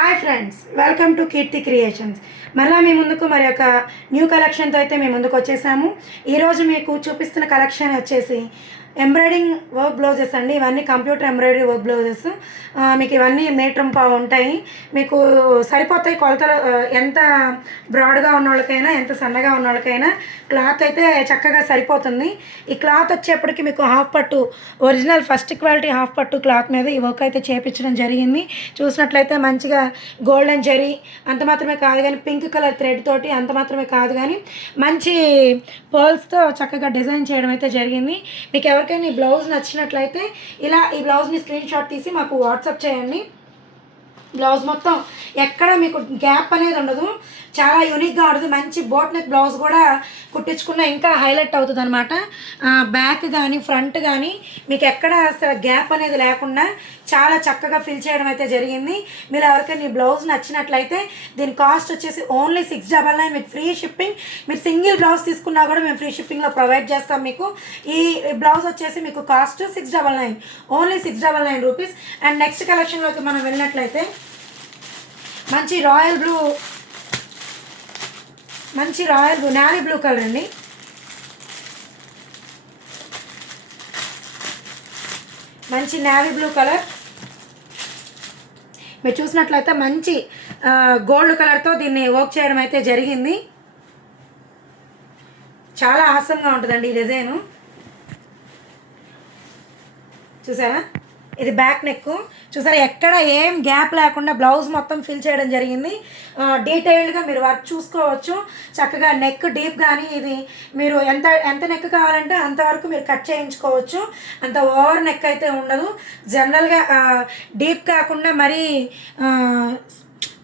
Hi friends, welcome to Keerthi creations. మళ్ళీ మీ ముందుకు మరి ఒక న్యూ కలెక్షన్తో అయితే మేము ముందుకు వచ్చేసాము. ఈరోజు మీకు చూపిస్తున్న కలెక్షన్ వచ్చేసి ఎంబ్రాయిడింగ్ వర్క్ బ్లౌజెస్ అండి. ఇవన్నీ కంప్యూటర్ ఎంబ్రాయిడరీ వర్క్ బ్లౌజెస్. మీకు ఇవన్నీ మీటర్ పావు ఉంటాయి. మీకు సరిపోతాయి కొలతలు. ఎంత బ్రాడ్గా ఉన్న వాళ్ళకైనా ఎంత సన్నగా ఉన్న వాళ్ళకైనా క్లాత్ అయితే చక్కగా సరిపోతుంది. ఈ క్లాత్ వచ్చేప్పటికి మీకు హాఫ్ పట్టు ఒరిజినల్ ఫస్ట్ క్వాలిటీ హాఫ్ పట్టు క్లాత్ మీద ఈ వర్క్ అయితే చేపించడం జరిగింది. చూసినట్లయితే మంచిగా గోల్డెన్ జరీ అంత మాత్రమే కాదు కానీ పింక్ కలర్ థ్రెడ్ తోటి అంత మాత్రమే కాదు కానీ మంచి పర్ల్స్తో చక్కగా డిజైన్ చేయడం అయితే జరిగింది. మీకు ఎవరికైనా ఈ బ్లౌజ్ నచ్చినట్లయితే ఇలా ఈ బ్లౌజ్ని స్క్రీన్ షాట్ తీసి మాకు వాట్సాప్ చేయండి. బ్లౌజ్ మొత్తం ఎక్కడ మీకు గ్యాప్ అనేది ఉండదు, చాలా యూనిక్గా ఉంటుంది. మంచి బోట్ నెక్ బ్లౌజ్ కూడా కుట్టించుకున్న ఇంకా హైలైట్ అవుతుంది అనమాట. బ్యాక్ కానీ ఫ్రంట్ కానీ మీకు ఎక్కడ అసలు గ్యాప్ అనేది లేకుండా చాలా చక్కగా ఫిల్ చేయడం అయితే జరిగింది. మీరు ఎవరికైనా ఈ బ్లౌజ్ నచ్చినట్లయితే దీని కాస్ట్ వచ్చేసి ఓన్లీ 699 విత్ ఫ్రీ షిప్పింగ్. మీరు సింగిల్ బ్లౌజ్ తీసుకున్నా కూడా మేము ఫ్రీ షిప్పింగ్లో ప్రొవైడ్ చేస్తాం మీకు. ఈ బ్లౌజ్ వచ్చేసి మీకు cost 699, only 699 rupees. And next కలెక్షన్లోకి మనం వెళ్ళినట్లయితే మంచి royal blue navy blue colour అండి. మంచి నావీ బ్లూ కలర్ మీరు చూసినట్లయితే మంచి గోల్డ్ కలర్తో దీన్ని వర్క్ చేయడం అయితే జరిగింది. చాలా ఆసంగా ఉంటుందండి ఈ డిజైను. చూసారా, ఇది బ్యాక్ నెక్. చూసారా, ఎక్కడ ఏం గ్యాప్ లేకుండా బ్లౌజ్ మొత్తం ఫిల్ చేయడం జరిగింది. డీటెయిల్డ్గా మీరు వర్క్ చూసుకోవచ్చు. చక్కగా నెక్ డీప్ కానీ ఇది మీరు ఎంత నెక్ కావాలంటే అంతవరకు మీరు కట్ చేయించుకోవచ్చు. అంత ఓవర్ నెక్ అయితే ఉండదు. జనరల్గా డీప్ కాకుండా మరీ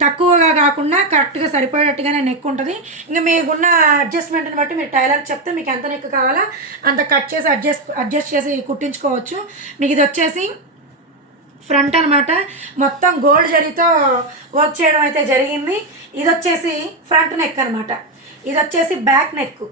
తక్కువగా కాకుండా కరెక్ట్గా సరిపోయేటట్టుగానే నెక్ ఉంటుంది. ఇంకా మీకున్న అడ్జస్ట్మెంట్ని బట్టి మీరు టైలర్కి చెప్తే మీకు ఎంత నెక్ కావాలో అంత కట్ చేసి అడ్జస్ట్ చేసి కుట్టించుకోవచ్చు. మీకు ఇది వచ్చేసి ఫ్రంట్ అనమాట. మొత్తం గోల్డ్ జరీతో వర్క్ చేయడం అయితే జరిగింది. ఇది వచ్చేసి ఫ్రంట్ నెక్ అనమాట. ఇది వచ్చేసి బ్యాక్ నెక్.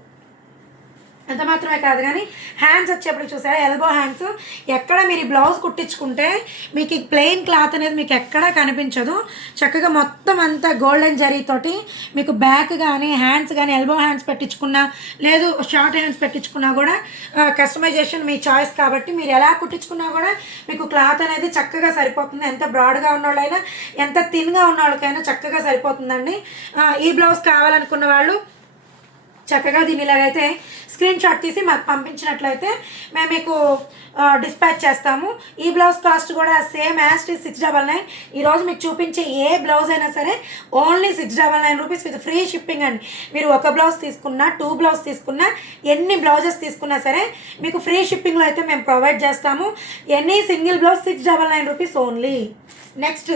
అంత మాత్రమే కాదు కానీ హ్యాండ్స్ వచ్చేప్పుడు చూసారా, ఎల్బో హ్యాండ్స్. ఎక్కడ మీరు ఈ బ్లౌజ్ కుట్టించుకుంటే మీకు ఈ ప్లెయిన్ క్లాత్ అనేది మీకు ఎక్కడా కనిపించదు. చక్కగా మొత్తం అంతా గోల్డెన్ జరీతోటి మీకు బ్యాక్ కానీ హ్యాండ్స్ కానీ ఎల్బో హ్యాండ్స్ పెట్టించుకున్నా లేదు షార్ట్ హ్యాండ్స్ పెట్టించుకున్నా కూడా కస్టమైజేషన్ మీ చాయిస్ కాబట్టి మీరు ఎలా కుట్టించుకున్నా కూడా మీకు క్లాత్ అనేది చక్కగా సరిపోతుంది. ఎంత బ్రాడ్గా ఉన్నవాళ్ళైనా ఎంత థిన్గా ఉన్న వాళ్ళకైనా చక్కగా సరిపోతుందండి. ఈ బ్లౌజ్ కావాలనుకున్న వాళ్ళు చక్కగా దీన్ని ఇలాగైతే స్క్రీన్ షాట్ తీసి మాకు పంపించినట్లయితే మేము మీకు డిస్పాచ్ చేస్తాము. ఈ బ్లౌజ్ కాస్ట్ కూడా సేమ్ యాజ్ 699. ఈరోజు మీకు చూపించే ఏ బ్లౌజ్ అయినా సరే only 699 rupees with free shipping అండి. మీరు ఒక బ్లౌజ్ తీసుకున్నా 2 బ్లౌజ్ తీసుకున్నా ఎన్ని బ్లౌజెస్ తీసుకున్నా సరే మీకు ఫ్రీ షిప్పింగ్లో అయితే మేము ప్రొవైడ్ చేస్తాము. Any single blouse 699 rupees only. Next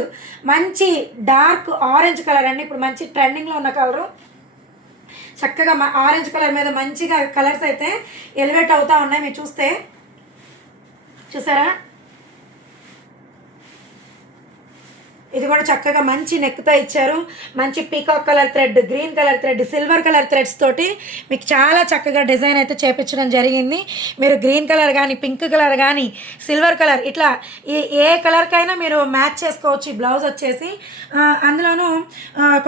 మంచి డార్క్ ఆరెంజ్ కలర్ అండి. ఇప్పుడు మంచి ట్రెండింగ్లో ఉన్న కలరు. చక్కగా ఆరెంజ్ కలర్ మీద మంచిగా కలర్స్ అయితే ఎలివేట్ అవుతూ ఉన్నాయి. మీరు చూసారా, ఇది కూడా చక్కగా మంచి నెక్తో ఇచ్చారు. మంచి peacock colour thread, green colour thread, silver colour threads తోటి మీకు చాలా చక్కగా డిజైన్ అయితే చేపించడం జరిగింది. మీరు గ్రీన్ కలర్ కానీ పింక్ కలర్ కానీ సిల్వర్ కలర్ ఇట్లా ఏ కలర్కైనా మీరు మ్యాచ్ చేసుకోవచ్చు. ఈ బ్లౌజ్ వచ్చేసి అందులోనూ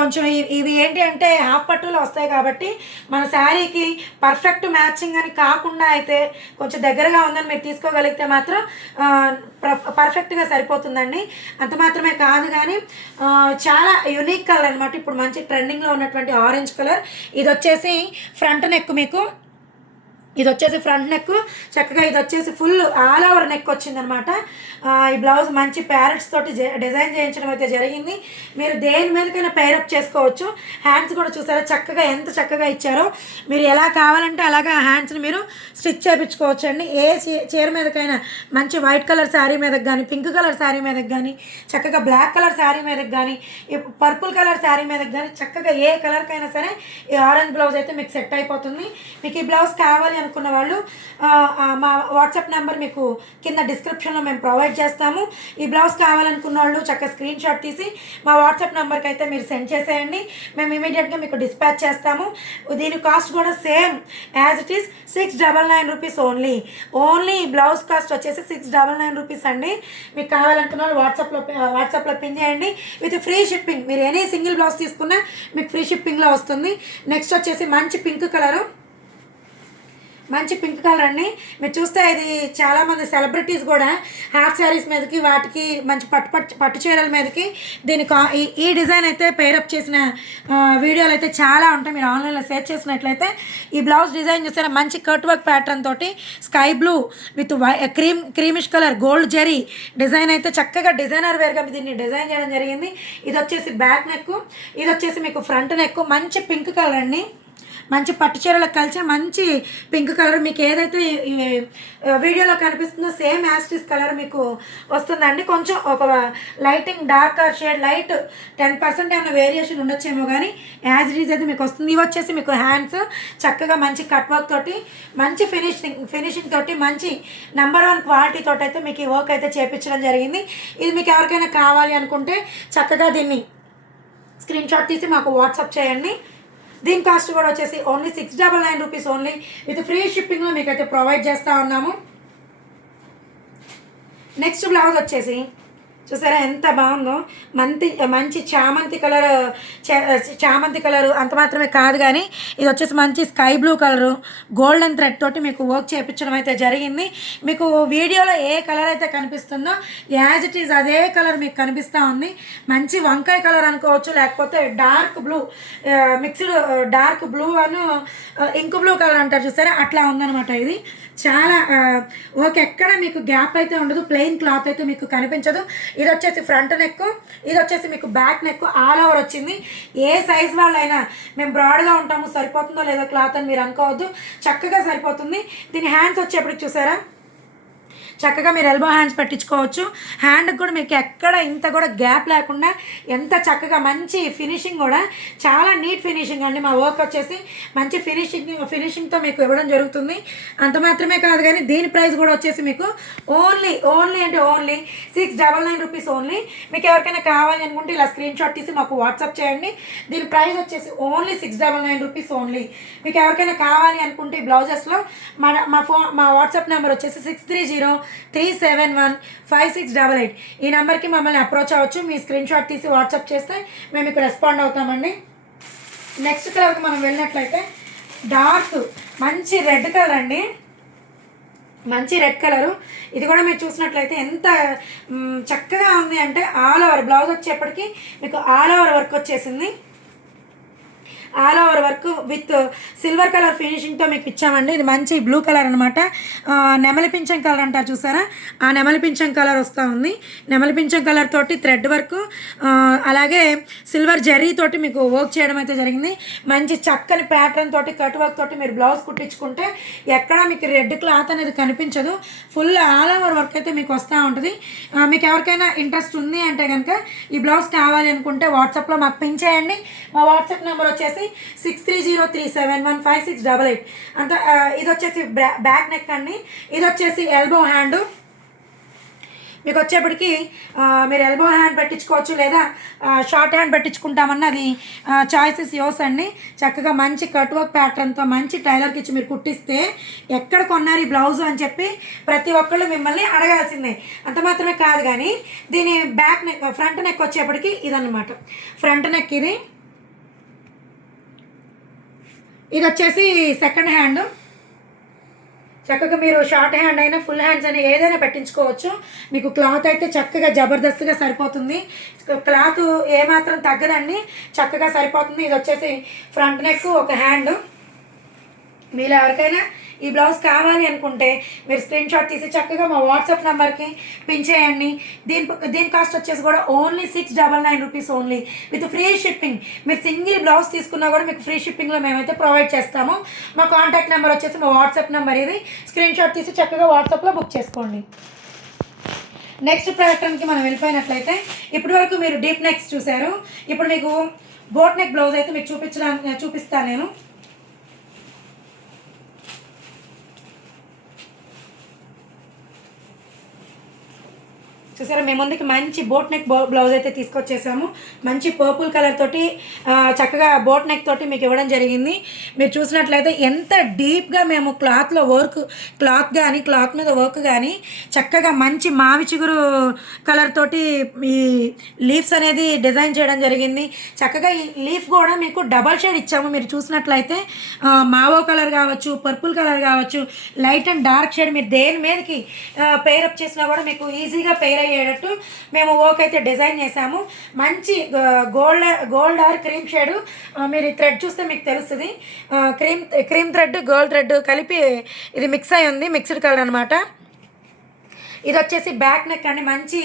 కొంచెం ఇవి ఏంటి అంటే హాఫ్ పట్టులో వస్తాయి కాబట్టి మన శారీకి పర్ఫెక్ట్ మ్యాచింగ్ అని కాకుండా అయితే కొంచెం దగ్గరగా ఉందని మీరు తీసుకోగలిగితే మాత్రం పర్ఫెక్ట్గా సరిపోతుందండి. అంత మాత్రమే కాదు కానీ చాలా యూనిక్ కలర్ అనమాట. ఇప్పుడు మంచి ట్రెండింగ్లో ఉన్నటువంటి ఆరెంజ్ కలర్. ఇది వచ్చేసి ఫ్రంట్ నెక్. మీకు ఇది వచ్చేసి ఫ్రంట్ నెక్. చక్కగా ఇది వచ్చేసి ఫుల్ ఆల్ ఓవర్ నెక్ వచ్చిందనమాట. ఈ బ్లౌజ్ మంచి ప్యారెట్స్ తోటి డిజైన్ చేయించడం అయితే జరిగింది. మీరు దేని మీదకైనా పేరప్ చేసుకోవచ్చు. హ్యాండ్స్ కూడా చూసారా చక్కగా ఎంత చక్కగా ఇచ్చారో. మీరు ఎలా కావాలంటే అలాగా హ్యాండ్స్ని మీరు స్టిచ్ చేయించుకోవచ్చు అండి. ఏ చీర మీదకైనా మంచి వైట్ కలర్ శారీ మీదకి కానీ పింక్ కలర్ శారీ మీదకి కానీ చక్కగా బ్లాక్ కలర్ శారీ మీదకి కానీ పర్పుల్ కలర్ శారీ మీదకి కానీ చక్కగా ఏ కలర్కైనా సరే ఈ ఆరెంజ్ బ్లౌజ్ అయితే మీకు సెట్ అయిపోతుంది. మీకు ఈ బ్లౌజ్ కావాలి అనుకున్న వాళ్ళు మా వాట్సాప్ నెంబర్ మీకు కింద డిస్క్రిప్షన్లో మేము ప్రొవైడ్ చేస్తాము. ఈ బ్లౌజ్ కావాలనుకున్న వాళ్ళు చక్కగా స్క్రీన్ షాట్ తీసి మా వాట్సాప్ నెంబర్కి అయితే మీరు సెండ్ చేసేయండి. మేము ఇమీడియట్గా మీకు డిస్పాచ్ చేస్తాము. దీని కాస్ట్ కూడా same as it is 699 rupees only. ఈ బ్లౌజ్ కాస్ట్ వచ్చేసి 699 రూపీస్ అండి. మీకు కావాలనుకున్న వాళ్ళు వాట్సాప్లో పిన్ చేయండి విత్ ఫ్రీ షిప్పింగ్. మీరు ఎనీ సింగిల్ బ్లౌజ్ తీసుకున్నా మీకు ఫ్రీ షిప్పింగ్లో వస్తుంది. నెక్స్ట్ వచ్చేసి మంచి పింక్ కలర్ అండి. మీరు చూస్తే ఇది చాలామంది సెలబ్రిటీస్ కూడా హాఫ్ శారీస్ మీదకి వాటికి మంచి పట్టు చీరల మీదకి ఈ డిజైన్ అయితే పేరప్ చేసిన వీడియోలు అయితే చాలా ఉంటాయి. మీరు ఆన్లైన్లో సెర్చ్ చేసినట్లయితే ఈ బ్లౌజ్ డిజైన్ చూస్తే మంచి కట్ వర్క్ ప్యాటర్న్ తోటి sky blue with creamish colour gold zari design అయితే చక్కగా డిజైనర్ వేర్గా దీన్ని డిజైన్ చేయడం జరిగింది. ఇది వచ్చేసి బ్యాక్ నెక్, ఇది వచ్చేసి మీకు ఫ్రంట్ నెక్. మంచి పింక్ కలర్ అండి, మంచి పట్టు చీరలకు కలిసి మంచి పింక్ కలర్. మీకు ఏదైతే వీడియోలో కనిపిస్తుందో సేమ్ యాస్టిస్ కలర్ మీకు వస్తుందండి. కొంచెం ఒక లైటింగ్ డార్క్ షేడ్ లైట్ 10% ఏమైనా వేరియేషన్ ఉండొచ్చేమో కానీ యాజ్ ఇట్ ఈజ్ అయితే మీకు వస్తుంది. ఇవి వచ్చేసి మీకు హ్యాండ్స్ చక్కగా మంచి కట్ వర్క్ తోటి మంచి ఫినిషింగ్ తోటి మంచి నెంబర్ 1 క్వాలిటీ తోటి అయితే మీకు ఈ వర్క్ అయితే చేయించడం జరిగింది. ఇది మీకు ఎవరికైనా కావాలి అనుకుంటే చక్కగా దీన్ని స్క్రీన్ షాట్ తీసి మాకు వాట్సాప్ చేయండి. దీని కాస్ట్ కూడా వచ్చేసి only 699 rupees only with free షిప్పింగ్లో మీకైతే ప్రొవైడ్ చేస్తూ ఉన్నాము. నెక్స్ట్ బ్లౌజ్ వచ్చేసి చూసారా ఎంత బాగుందో, మంచి చామంతి కలరు. అంత మాత్రమే కాదు కానీ ఇది వచ్చేసి మంచి sky blue colour golden thread తోటి మీకు వర్క్ చేయించడం అయితే జరిగింది. మీకు వీడియోలో ఏ కలర్ అయితే కనిపిస్తుందో యాజ్ ఇట్ ఈజ్ అదే కలర్ మీకు కనిపిస్తూ ఉంది. మంచి వంకాయ కలర్ అనుకోవచ్చు, లేకపోతే dark blue mixed dark blue అను ఇంక్ బ్లూ కలర్ అంటారు చూసారా, అట్లా ఉందన్నమాట. ఇది చాలా ఎక్కడ మీకు గ్యాప్ అయితే ఉండదు, ప్లెయిన్ క్లాత్ అయితే మీకు కనిపించదు. ఇది వచ్చేసి ఫ్రంట్ నెక్, ఇది వచ్చేసి మీకు బ్యాక్ నెక్ ఆల్ ఓవర్ వచ్చింది. ఏ సైజ్ వాళ్ళైనా మేము బ్రాడ్గా ఉంటాము సరిపోతుందో లేదో క్లాత్ అని మీరు అనుకోవద్దు, చక్కగా సరిపోతుంది. దీని హ్యాండ్స్ వచ్చేప్పటికి చూసారా చక్కగా మీరు ఎల్బో హ్యాండ్స్ పెట్టించుకోవచ్చు. హ్యాండ్కి కూడా మీకు ఎక్కడ ఇంత కూడా గ్యాప్ లేకుండా ఎంత చక్కగా మంచి ఫినిషింగ్ కూడా చాలా నీట్ ఫినిషింగ్ అండి. మా వర్క్ వచ్చేసి మంచి ఫినిషింగ్తో మీకు ఇవ్వడం జరుగుతుంది. అంత మాత్రమే కాదు కానీ దీని ప్రైస్ కూడా వచ్చేసి మీకు ఓన్లీ అంటే ఓన్లీ 699 రూపీస్ ఓన్లీ. మీకు ఎవరికైనా కావాలి అనుకుంటే ఇలా స్క్రీన్ షాట్ తీసి మాకు వాట్సాప్ చేయండి. దీని ప్రైస్ వచ్చేసి ఓన్లీ 699 రూపీస్ ఓన్లీ. మీకు ఎవరికైనా కావాలి అనుకుంటే ఈ బ్లౌజెస్లో మా వాట్సాప్ నెంబర్ వచ్చేసి 6303715688. ఈ నెంబర్కి మమ్మల్ని అప్రోచ్ అవ్వచ్చు. మీ స్క్రీన్ షాట్ తీసి వాట్సాప్ చేస్తే మేము ఇక్కడ రెస్పాండ్ అవుతామండి. నెక్స్ట్ కలర్కి మనం వెళ్ళినట్లయితే డార్క్ మంచి రెడ్ కలర్ అండి, మంచి రెడ్ కలరు. ఇది కూడా మీరు చూసినట్లయితే ఎంత చక్కగా ఉంది అంటే ఆల్ ఓవర్ బ్లౌజ్ వచ్చేప్పటికి మీకు ఆల్ ఓవర్ వర్క్ వచ్చేసింది. All over work with silver colour ఫినిషింగ్తో మీకు ఇచ్చామండి. ఇది మంచి బ్లూ కలర్ అనమాట, నెమలి పింఛం కలర్ అంటారు చూసారా, ఆ నెమలి పింఛం కలర్ వస్తూ ఉంది. నెమలి పింఛం కలర్ తోటి థ్రెడ్ వర్క్ అలాగే సిల్వర్ జరీ తోటి మీకు వర్క్ చేయడం అయితే జరిగింది. మంచి చక్కని ప్యాటర్న్ తోటి కట్ వర్క్ తోటి మీరు బ్లౌజ్ కుట్టించుకుంటే ఎక్కడ మీకు రెడ్ క్లాత్ అనేది కనిపించదు. ఫుల్ ఆల్ ఓవర్ వర్క్ అయితే మీకు వస్తూ ఉంటుంది. మీకు ఎవరికైనా ఇంట్రెస్ట్ ఉంది అంటే కనుక ఈ బ్లౌజ్ కావాలి అనుకుంటే వాట్సాప్లో మాకు పిన్ చేయండి. మా వాట్సాప్ నెంబర్ వచ్చేసి 6303715688. అంత ఇది వచ్చేసి బ్యాక్ నెక్ అండి, ఇది వచ్చేసి ఎల్బో హ్యాండ్. మీకు వచ్చేప్పటికి మీరు ఎల్బో హ్యాండ్ పెట్టించుకోవచ్చు లేదా షార్ట్ హ్యాండ్ పెట్టించుకుంటామన్న అది చాయిసెస్ యోస్ అండి. చక్కగా మంచి కట్ వర్క్ ప్యాటర్న్తో మంచి టైలర్కి ఇచ్చి మీరు కుట్టిస్తే ఎక్కడ కొన్నారు ఈ బ్లౌజ్ అని చెప్పి ప్రతి ఒక్కళ్ళు మిమ్మల్ని అడగాల్సిందే. అంత మాత్రమే కాదు కానీ దీని బ్యాక్ నెక్ ఫ్రంట్ నెక్ వచ్చేప్పటికి ఇదన్నమాట. ఫ్రంట్ నెక్ ఇది వచ్చేసి సెకండ్ హ్యాండ్. చక్కగా మీరు షార్ట్ హ్యాండ్ అయినా ఫుల్ హ్యాండ్స్ అయినా ఏదైనా పెట్టించుకోవచ్చు. మీకు క్లాత్ అయితే చక్కగా జబర్దస్త్గా సరిపోతుంది. క్లాత్ ఏమాత్రం తగ్గదండి, చక్కగా సరిపోతుంది. ఇది వచ్చేసి ఫ్రంట్ నెక్ ఒక హ్యాండ్. మీరు ఎవరికైనా ఈ బ్లౌజ్ కావాలి అనుకుంటే మీరు స్క్రీన్ షాట్ తీసి చక్కగా మా వాట్సాప్ నెంబర్కి పిన్ చేయండి. దీని కాస్ట్ వచ్చేసి కూడా only 699 rupees only with free shipping. మీరు సింగిల్ బ్లౌజ్ తీసుకున్నా కూడా మీకు ఫ్రీ షిప్పింగ్లో మేమైతే ప్రొవైడ్ చేస్తాము. మా కాంటాక్ట్ నెంబర్ వచ్చేసి మా వాట్సాప్ నెంబర్ ఇది. స్క్రీన్ షాట్ తీసి చక్కగా వాట్సాప్లో బుక్ చేసుకోండి. నెక్స్ట్ ప్యాటర్న్కి మనం వెళ్ళిపోయినట్లయితే ఇప్పటి వరకు మీరు డీప్ నెక్స్ చూశారు. ఇప్పుడు మీకు బోట్ నెక్ బ్లౌజ్ అయితే మీకు చూపిస్తాను నేను. చూసారా మేము ముందుకి మంచి బోట్ నెక్ బ్లౌజ్ అయితే తీసుకొచ్చేసాము. మంచి పర్పుల్ కలర్ తోటి చక్కగా బోట్ నెక్ తోటి మీకు ఇవ్వడం జరిగింది. మీరు చూసినట్లయితే ఎంత డీప్గా మేము క్లాత్లో వర్క్, క్లాత్ మీద వర్క్ కానీ చక్కగా మంచి మావి చిగురు కలర్ తోటి ఈ లీవ్స్ అనేది డిజైన్ చేయడం జరిగింది. చక్కగా ఈ లీఫ్ కూడా మీకు డబల్ షేడ్ ఇచ్చాము. మీరు చూసినట్లయితే మావో కలర్ కావచ్చు, పర్పుల్ కలర్ కావచ్చు, లైట్ అండ్ డార్క్ షేడ్ మీరు దేని మీదకి పేరప్ చేసినా కూడా మీకు ఈజీగా పేర్ అయ్యేటట్టు మేము వర్క్ అయితే డిజైన్ చేసాము. మంచి గోల్డ్ ఆర్ క్రీమ్ షేడు, మీరు ఈ థ్రెడ్ చూస్తే మీకు తెలుస్తుంది. క్రీమ్ థ్రెడ్, గోల్డ్ థ్రెడ్ కలిపి ఇది మిక్స్ అయి ఉంది, మిక్స్డ్ కలర్ అనమాట. ఇది వచ్చేసి బ్యాక్ నెక్ అండి. మంచి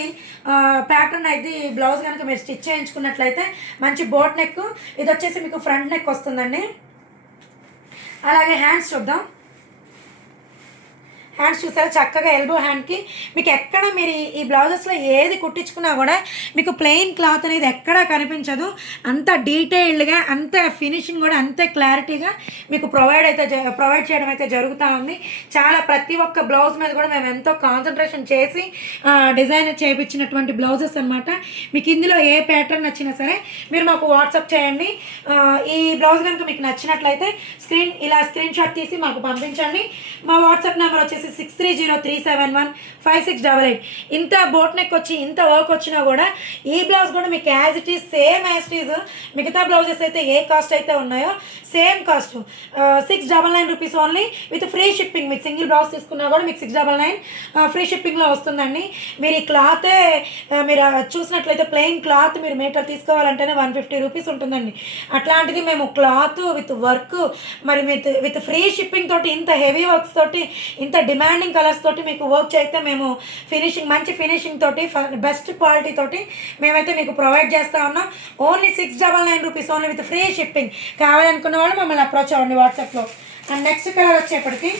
ప్యాటర్న్ అయితే బ్లౌజ్ కనుక మీరు స్టిచ్ చేయించుకున్నట్లయితే మంచి బోట్ నెక్. ఇది వచ్చేసి మీకు ఫ్రంట్ నెక్ వస్తుందండి. అలాగే హ్యాండ్స్ చూద్దాం. హ్యాండ్స్ చూసారా చక్కగా ఎల్బో హ్యాండ్కి మీకు ఎక్కడ మీరు ఈ బ్లౌజెస్లో ఏది కుట్టించుకున్నా కూడా మీకు ప్లెయిన్ క్లాత్ అనేది ఎక్కడా కనిపించదు. అంత డీటెయిల్డ్గా, అంత ఫినిషింగ్ కూడా అంతే క్లారిటీగా మీకు ప్రొవైడ్ చేయడం అయితే జరుగుతూ ఉంది. చాలా ప్రతి ఒక్క బ్లౌజ్ మీద కూడా మేము ఎంతో కాన్సన్ట్రేషన్ చేసి డిజైన్ చేయించినటువంటి బ్లౌజెస్ అనమాట. మీకు ఇందులో ఏ ప్యాటర్న్ నచ్చినా సరే మీరు మాకు వాట్సాప్ చేయండి. ఈ బ్లౌజ్ కనుక మీకు నచ్చినట్లయితే స్క్రీన్ షాట్ తీసి మాకు పంపించండి. మా వాట్సాప్ నెంబర్ వచ్చేసి 6303715688. ఇంత బోట్ నెక్ వచ్చి ఇంత వర్క్ వచ్చినా కూడా ఈ బ్లౌజ్ కూడా మీకు as it is same as it is మిగతా బ్లౌజెస్ అయితే ఏ కాస్ట్ అయితే ఉన్నాయో same cost 699 rupees only with free shipping. మీకు సింగిల్ బ్లౌజ్ తీసుకున్నా కూడా మీకు 699 ఫ్రీ షిప్పింగ్లో వస్తుందండి. మీరు ఈ క్లాతే మీరు చూసినట్లయితే ప్లెయిన్ క్లాత్ మీరు మీటర్ తీసుకోవాలంటేనే 150 రూపీస్ ఉంటుందండి. అట్లాంటిది మేము క్లాత్ విత్ వర్క్ మరి విత్ ఫ్రీ షిప్పింగ్ తోటి ఇంత హెవీ వర్క్స్ తోటి ఇంత డిమాండింగ్ కలర్స్ తోటి మీకు వర్క్ చేస్తే మేము మంచి ఫినిషింగ్ తోటి బెస్ట్ క్వాలిటీ తోటి మేమైతే మీకు ప్రొవైడ్ చేస్తూ ఉన్నాం. Only 699 rupees only with free shipping. కావాలనుకున్న వాళ్ళు మమ్మల్ని అప్రోచ్ అవ్వండి వాట్సాప్లో. అండ్ నెక్స్ట్ కలర్ వచ్చేప్పటికి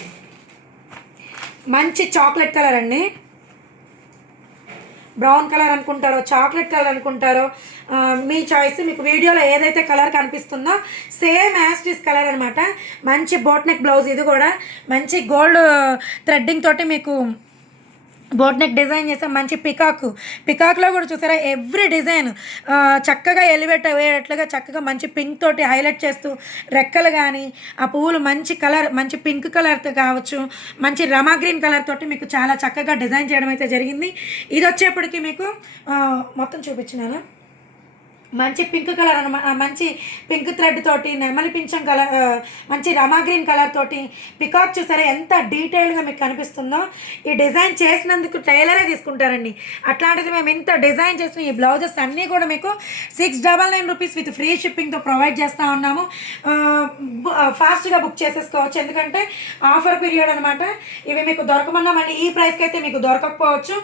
మంచి చాక్లెట్ కలర్ అండి. బ్రౌన్ కలర్ అనుకుంటారో, చాక్లెట్ కలర్ అనుకుంటారో మీ చాయిస్. మీకు వీడియోలో ఏదైతే కలర్ కనిపిస్తుందో సేమ్ యాస్టిస్ కలర్ అనమాట. మంచి బోట్ నెక్ బ్లౌజ్. ఇది కూడా మంచి గోల్డ్ థ్రెడ్డింగ్ తోటి మీకు బోట్ నెక్ డిజైన్ చేసాం. మంచి పికాక్లో కూడా చూసారా ఎవ్రీ డిజైన్ చక్కగా ఎలివేట్ అయ్యేటట్లుగా చక్కగా మంచి పింక్ తోటి హైలైట్ చేస్తూ రెక్కలు కానీ ఆ పువ్వులు మంచి కలర్, మంచి పింక్ కలర్తో కావచ్చు, మంచి రమా గ్రీన్ కలర్ తోటి మీకు చాలా చక్కగా డిజైన్ చేయడం అయితే జరిగింది. ఇది వచ్చేప్పటికి మీకు మొత్తం చూపించినాను. మంచి పింక్ కలర్ అనమాట. మంచి పింక్ థ్రెడ్ తోటి నెమలి పింఛం కలర్, మంచి రమా గ్రీన్ కలర్ తోటి పికాక్ చూసారా ఎంత డీటెయిల్గా మీకు కనిపిస్తుందో. ఈ డిజైన్ చేసినందుకు టైలరే తీసుకుంటారండి. అట్లాంటిది మేము ఇంత డిజైన్ చేసిన ఈ బ్లౌజెస్ అన్నీ కూడా మీకు 699 రూపీస్ విత్ ఫ్రీ షిప్పింగ్తో ప్రొవైడ్ చేస్తూ ఉన్నాము. ఫాస్ట్గా బుక్ చేసేసుకోవచ్చు, ఎందుకంటే ఆఫర్ పీరియడ్ అనమాట. ఇవి మీకు దొరకమన్నా మళ్ళీ ఈ ప్రైస్కి అయితే మీకు దొరకకపోవచ్చు.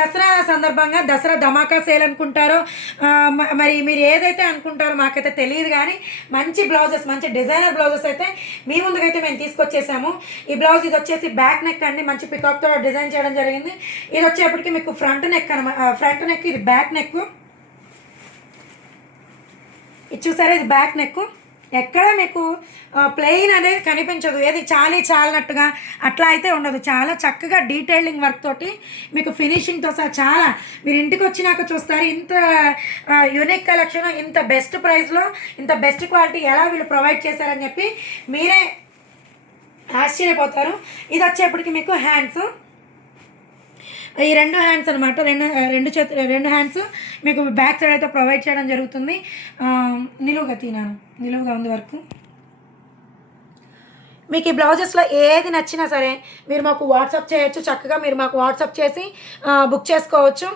దసరా సందర్భంగా దసరా ధమాకా సేల్ అనుకుంటారో మరి మీరు ఏదైతే అనుకుంటారో మాకైతే తెలియదు, కానీ మంచి బ్లౌజెస్, మంచి డిజైనర్ బ్లౌజెస్ అయితే మీ ముందుకైతే మేము తీసుకొచ్చేసాము. ఈ బ్లౌజ్ ఇది వచ్చేసి బ్యాక్ నెక్ అండి. మంచి పికాక్తో డిజైన్ చేయడం జరిగింది. ఇది వచ్చేప్పటికి మీకు ఫ్రంట్ నెక్ అనమాట. ఫ్రంట్ నెక్, ఇది బ్యాక్ నెక్. ఇది చూసారా, ఇది బ్యాక్ నెక్. ఎక్కడ మీకు ప్లెయిన్ అనేది కనిపించదు, ఏది చాలినట్టుగా అట్లా అయితే ఉండదు. చాలా చక్కగా డీటెయిలింగ్ వర్క్ తోటి మీకు ఫినిషింగ్తో సహా చాలా మీరు ఇంటికి వచ్చినాక చూస్తారు. ఇంత యూనిక్ కలెక్షన్, ఇంత బెస్ట్ ప్రైస్లో, ఇంత బెస్ట్ క్వాలిటీ ఎలా వీళ్ళు ప్రొవైడ్ చేశారని చెప్పి మీరే ఆశ్చర్యపోతారు. ఇది వచ్చేప్పటికి మీకు హ్యాండ్స్, ఈ రెండు హ్యాండ్స్ అనమాట. రెండు హ్యాండ్స్ మీకు బ్యాక్ సైడ్ అయితే ప్రొవైడ్ చేయడం జరుగుతుంది. నిలువుగా ఉంది వర్క్. మీకు ఈ బ్లౌజెస్లో ఏది నచ్చినా సరే మీరు మాకు వాట్సాప్ చేయొచ్చు. చక్కగా మీరు మాకు వాట్సాప్ చేసి బుక్ చేసుకోవచ్చు.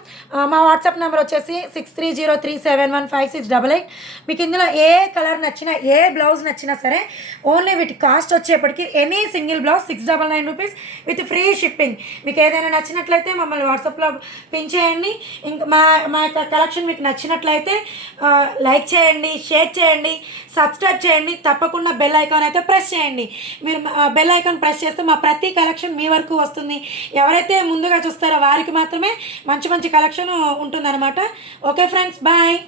మా వాట్సాప్ నెంబర్ వచ్చేసి 6303715688. మీకు ఇందులో ఏ కలర్ నచ్చినా, ఏ బ్లౌజ్ నచ్చినా సరే ఓన్లీ వీటి కాస్ట్ వచ్చేప్పటికి any single blouse 699 rupees with free shipping. మీకు ఏదైనా నచ్చినట్లయితే మమ్మల్ని వాట్సాప్లో పిన్ చేయండి. ఇంకా మా యొక్క కలెక్షన్ మీకు నచ్చినట్లయితే లైక్ చేయండి, షేర్ చేయండి, సబ్స్క్రైబ్ చేయండి. తప్పకుండా బెల్ ఐకాన్ అయితే ప్రెస్ చేయండి. మీరు బెల్ ఐకాన్ ప్రెస్ చేస్తే మా ప్రతి కలెక్షన్ మీ వరకు వస్తుంది. ఎవరైతే ముందుగా చూస్తారో వారికి మాత్రమే మంచి కలెక్షన్ ఉంటుందన్నమాట. Okay friends, bye.